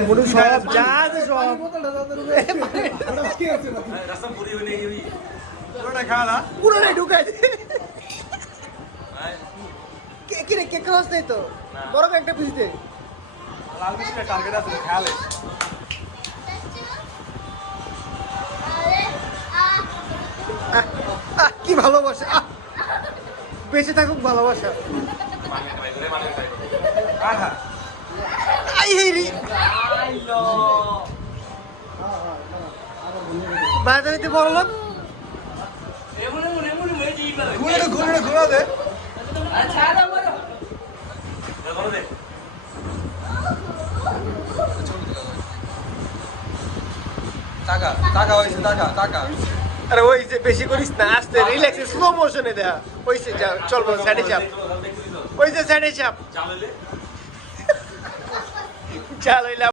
মনু সব যা আছে সব পুরোটাই ঢুকাই দে কিরে কেক খাওয়াস নাই তো বড় একটা পিস দে কি ভালোবাসা বেঁচে থাকুক ভালোবাসা বাজারিতে বড় লোক ঘুরে দে টাকা টাকা হয়েছে টাকা টাকা আরে ওই যে বেশি করিস না আস্তে রিল্যাক্সে স্লো মোশনে দেয়া ওইসে যা চল বল সাইডে চাপ ওই যে সাইডে চাপ চাল হইলে